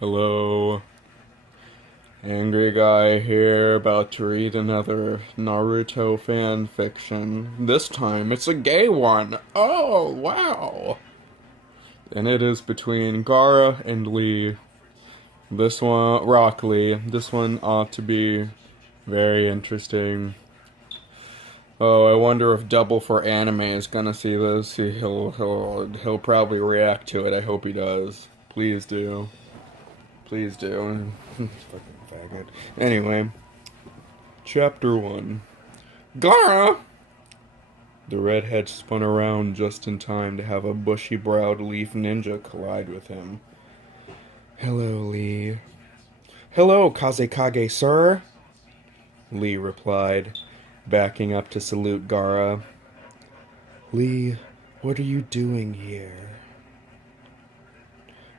Hello, angry guy here, about to read another Naruto fan fiction. This time it's a gay one. Oh, wow! And it is between Gaara and Lee. This one, Rock Lee. This one ought to be very interesting. Oh, I wonder if Double for Anime is gonna see this. He'll probably react to it. I hope he does. Please do. Please do. Fucking faggot. Anyway, Chapter 1. Gaara! The redhead spun around just in time to have a bushy-browed leaf ninja collide with him. Hello, Lee. Hello, Kazekage, sir, Lee replied, backing up to salute Gaara. Lee, what are you doing here?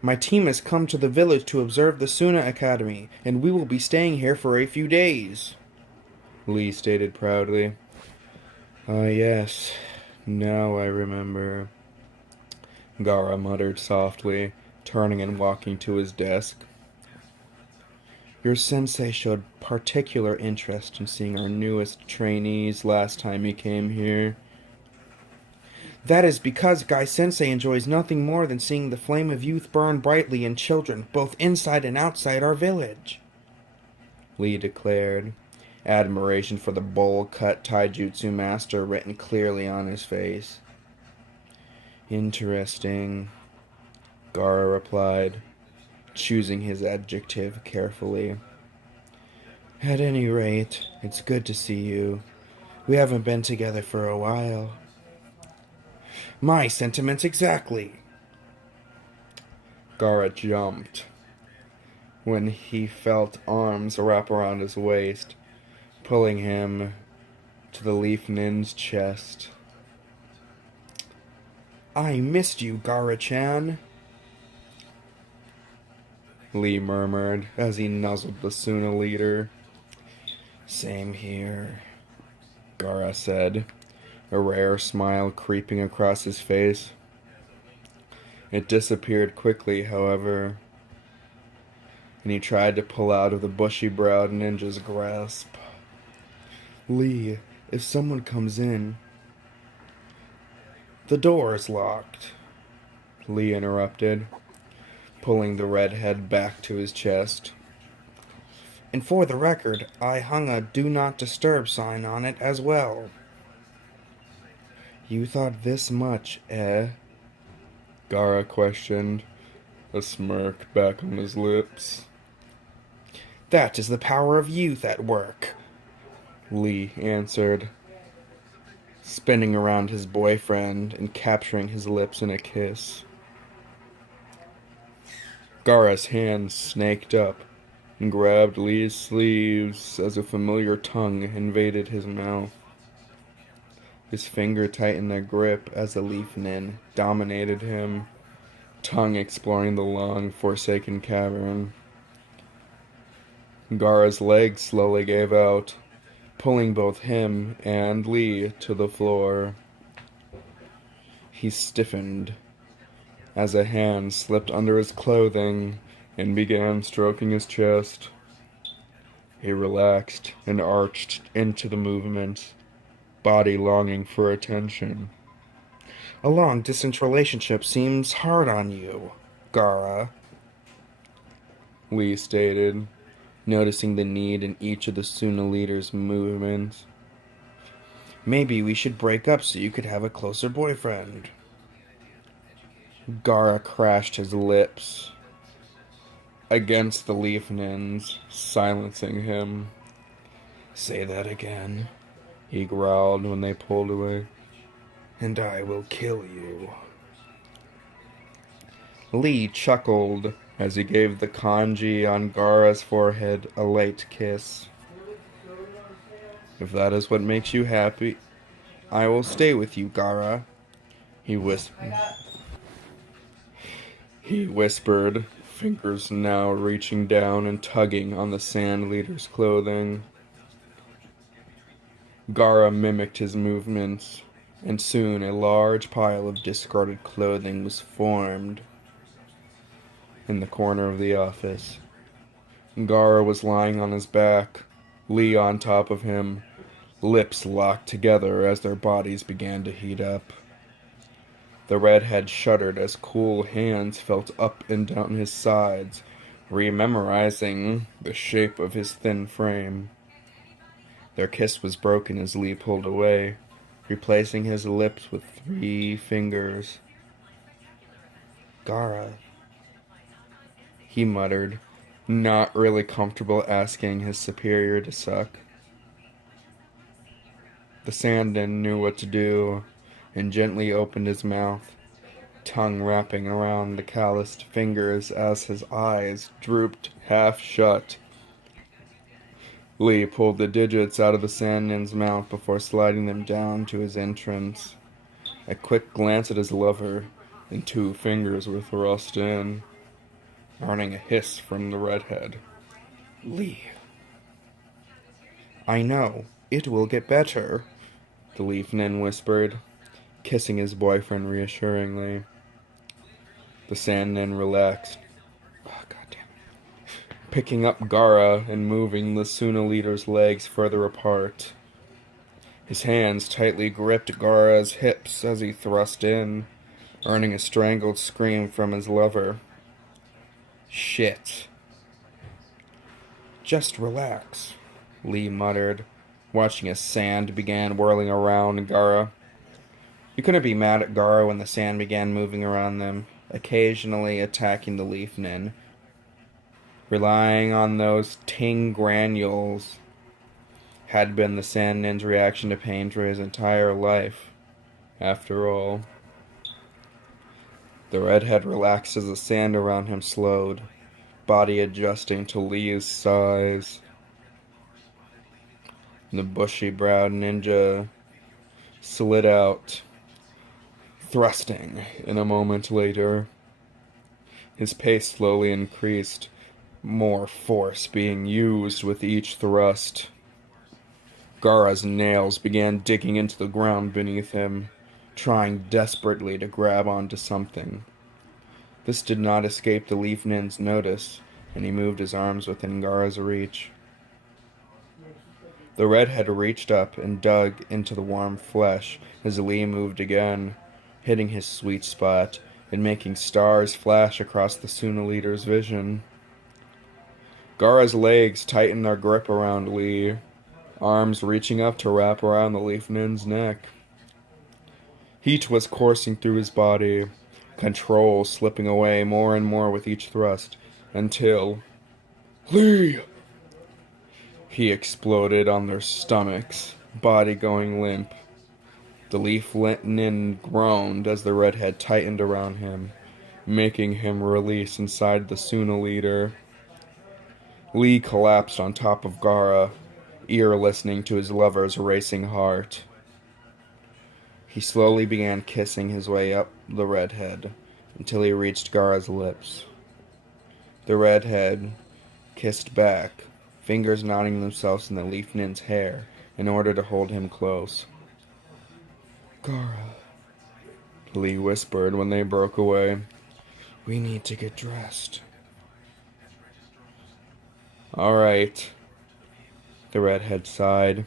My team has come to the village to observe the Suna Academy, and we will be staying here for a few days, Lee stated proudly. Ah, yes. Now I remember, Gaara muttered softly, turning and walking to his desk. Your sensei showed particular interest in seeing our newest trainees last time he came here. That is because Guy Sensei enjoys nothing more than seeing the flame of youth burn brightly in children, both inside and outside our village, Lee declared, admiration for the bowl-cut taijutsu master written clearly on his face. Interesting, Gaara replied, choosing his adjective carefully. At any rate, it's good to see you. We haven't been together for a while. My sentiments exactly. Gaara jumped when he felt arms wrap around his waist, pulling him to the Leaf Nin's chest. I missed you, Gaara-chan, Lee murmured as he nuzzled the Suna leader. Same here, Gaara said, a rare smile creeping across his face. It disappeared quickly, however, and he tried to pull out of the bushy-browed ninja's grasp. Lee, if someone comes in... The door is locked, Lee interrupted, pulling the redhead back to his chest. And for the record, I hung a do not disturb sign on it as well. You thought this much, eh? Gaara questioned, a smirk back on his lips. That is the power of youth at work, Lee answered, spinning around his boyfriend and capturing his lips in a kiss. Gaara's hand snaked up and grabbed Lee's sleeves as a familiar tongue invaded his mouth. His finger tightened their grip as the Leaf Nin dominated him, tongue exploring the long, forsaken cavern. Gaara's legs slowly gave out, pulling both him and Lee to the floor. He stiffened as a hand slipped under his clothing and began stroking his chest. He relaxed and arched into the movement, body longing for attention. A long-distance relationship seems hard on you, Gaara, Lee stated, noticing the need in each of the Suna leaders' movements. Maybe we should break up so you could have a closer boyfriend. Gaara crashed his lips against the Leaf Nin's, silencing him. Say that again, he growled when they pulled away. And I will kill you. Lee chuckled as he gave the kanji on Gaara's forehead a light kiss. If that is what makes you happy, I will stay with you, Gaara, he whispered, fingers now reaching down and tugging on the sand leader's clothing. Gaara mimicked his movements, and soon a large pile of discarded clothing was formed. in the corner of the office. Gaara was lying on his back, Lee on top of him, lips locked together as their bodies began to heat up. The redhead shuddered as cool hands felt up and down his sides, rememorizing the shape of his thin frame. Their kiss was broken as Lee pulled away, replacing his lips with 3 fingers. "Gaara," he muttered, not really comfortable asking his superior to suck. The Sandin knew what to do and gently opened his mouth, tongue wrapping around the calloused fingers as his eyes drooped half shut. Lee pulled the digits out of the Sandin's mouth before sliding them down to his entrance. A quick glance at his lover, and 2 fingers were thrust in, earning a hiss from the redhead. "Lee." "I know. It will get better," the Leaf Nin whispered, kissing his boyfriend reassuringly. The Sand Nin relaxed. Oh, goddamn. Picking up Gaara and moving the Suna leader's legs further apart. His hands tightly gripped Gaara's hips as he thrust in, earning a strangled scream from his lover. "Shit." "Just relax," Lee muttered, watching as sand began whirling around Gaara. You couldn't be mad at Gaara when the sand began moving around them, occasionally attacking the Leaf Nin, relying on those ting granules had been the Sand Nin's reaction to pain for his entire life, after all. The redhead relaxed as the sand around him slowed, body adjusting to Lee's size. The bushy-browed ninja slid out, thrusting in a moment later. His pace slowly increased, more force being used with each thrust. Gaara's nails began digging into the ground beneath him, trying desperately to grab onto something. This did not escape the Leaf Nin's notice, and he moved his arms within Gaara's reach. The redhead reached up and dug into the warm flesh as Lee moved again, hitting his sweet spot and making stars flash across the Suna leader's vision. Gaara's legs tightened their grip around Lee, arms reaching up to wrap around the Leaf Nin's neck. Heat was coursing through his body, control slipping away more and more with each thrust, until... "Lee!" He exploded on their stomachs, body going limp. The Leaf Nin groaned as the redhead tightened around him, making him release inside the Suna leader. Lee collapsed on top of Gaara, ear listening to his lover's racing heart. He slowly began kissing his way up the redhead until he reached Gaara's lips. The redhead kissed back, fingers knotting themselves in the Leaf Nin's hair in order to hold him close. "Gaara," Lee whispered when they broke away. "We need to get dressed." "All right," the redhead sighed,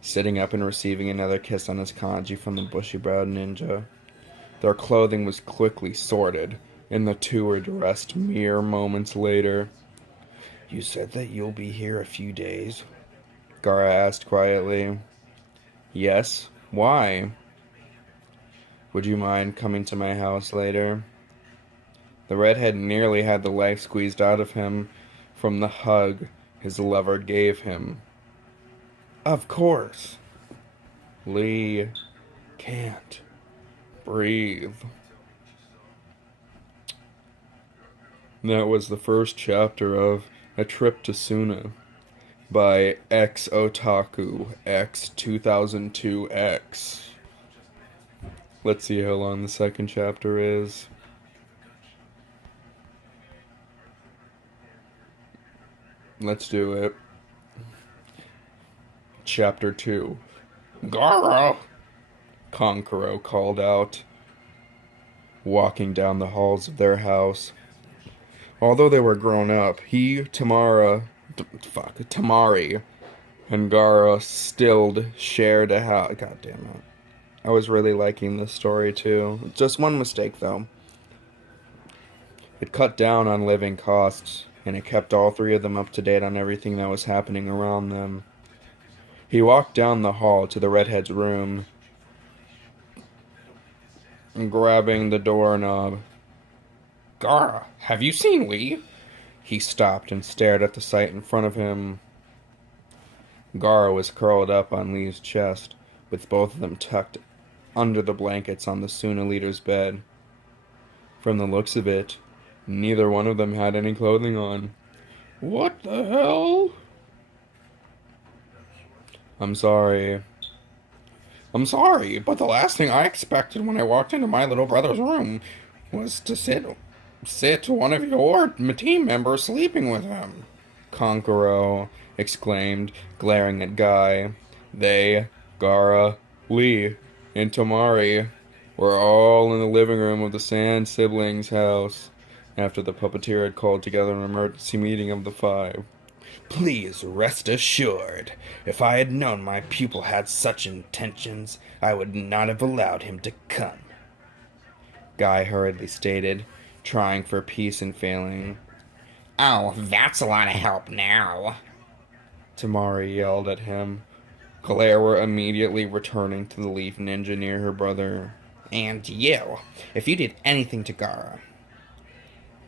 sitting up and receiving another kiss on his kanji from the bushy-browed ninja. Their clothing was quickly sorted, and the 2 were dressed mere moments later. "You said that you'll be here a few days?" Gaara asked quietly. "Yes. Why?" "Would you mind coming to my house later?" The redhead nearly had the life squeezed out of him from the hug his lover gave him. "Of course." Lee can't breathe. That was the first chapter of A Trip to Suna by X Otaku X 2002X. Let's see how long the second chapter is. Let's do it. Chapter 2. "Gaara!" Konkoro called out, walking down the halls of their house. Although they were grown up, Tamari, and Gaara still shared a house. God damn it. I was really liking this story too. Just one mistake though. It cut down on living costs, and it kept all three of them up to date on everything that was happening around them. He walked down the hall to the redhead's room, grabbing the doorknob. Gaara, have you seen Lee? He stopped and stared at the sight in front of him. Gaara was curled up on Lee's chest, with both of them tucked under the blankets on the Suna leader's bed. From the looks of it, neither one of them had any clothing on. What the hell? I'm sorry, but the last thing I expected when I walked into my little brother's room was to sit one of your team members sleeping with him. Konkoro exclaimed, glaring at Guy. They, Gaara, Lee, and Tamari were all in the living room of the Sand siblings' house after the puppeteer had called together an emergency meeting of the five. Please rest assured, if I had known my pupil had such intentions, I would not have allowed him to come, Guy hurriedly stated, trying for peace and failing. Oh, that's a lot of help now, Tamari yelled at him, Glare immediately returning to the Leaf Ninja near her brother. And you, if you did anything to Gaara.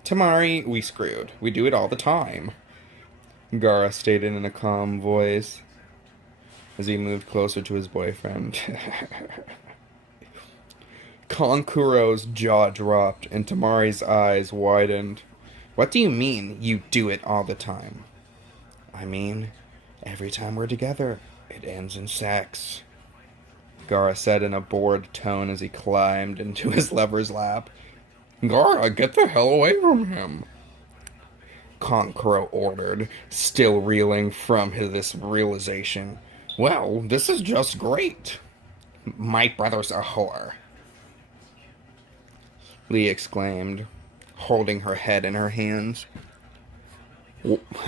Tamari, we screwed. We do it all the time, Gaara stated in a calm voice as he moved closer to his boyfriend. Konkuro's jaw dropped and Tamari's eyes widened. What do you mean, you do it all the time? I mean, every time we're together, it ends in sex, Gaara said in a bored tone as he climbed into his lover's lap. Gaara, get the hell away from him, Konkuro ordered, still reeling from this realization. Well, this is just great. My brother's a whore, Lee exclaimed, holding her head in her hands.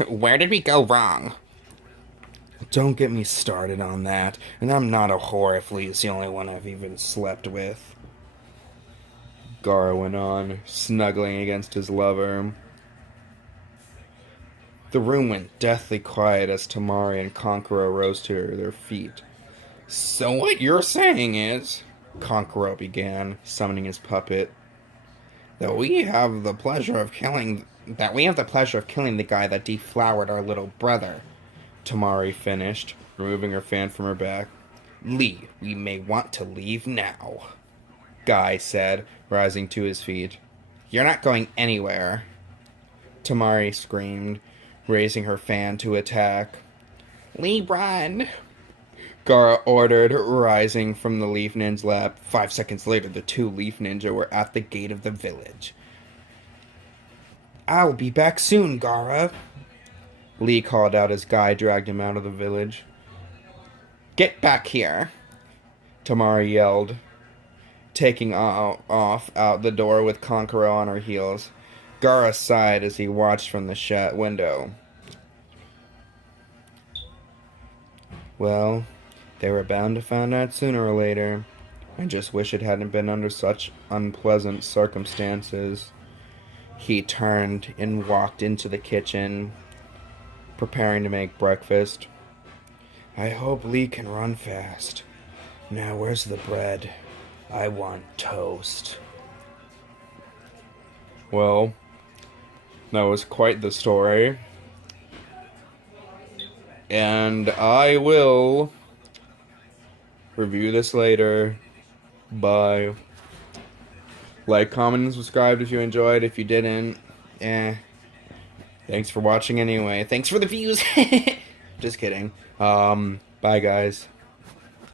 Where did we go wrong? Don't get me started on that, and I'm not a whore if Lee's the only one I've even slept with, Gaara went on, snuggling against his lover. The room went deathly quiet as Tamari and Konkuro rose to their feet. So what you're saying is, Konkuro began, summoning his puppet, that we have the pleasure of killing the guy that deflowered our little brother, Tamari finished, removing her fan from her back. Lee, we may want to leave now, Guy said, rising to his feet. You're not going anywhere, Tamari screamed, raising her fan to attack. Lee, run, Gaara ordered, rising from the Leaf Ninja's lap. 5 seconds later, the two Leaf Ninja were at the gate of the village. I'll be back soon, Gaara, Lee called out as Guy dragged him out of the village. Get back here, Tamari yelled, taking off out the door with Konkuro on her heels. Gaara sighed as he watched from the window. Well, they were bound to find out sooner or later. I just wish it hadn't been under such unpleasant circumstances. He turned and walked into the kitchen, preparing to make breakfast. I hope Lee can run fast. Now where's the bread? I want toast. Well, that was quite the story. And I will review this later. Bye. Like, comment, and subscribe if you enjoyed. If you didn't, thanks for watching anyway. Thanks for the views. Just kidding. Bye, guys.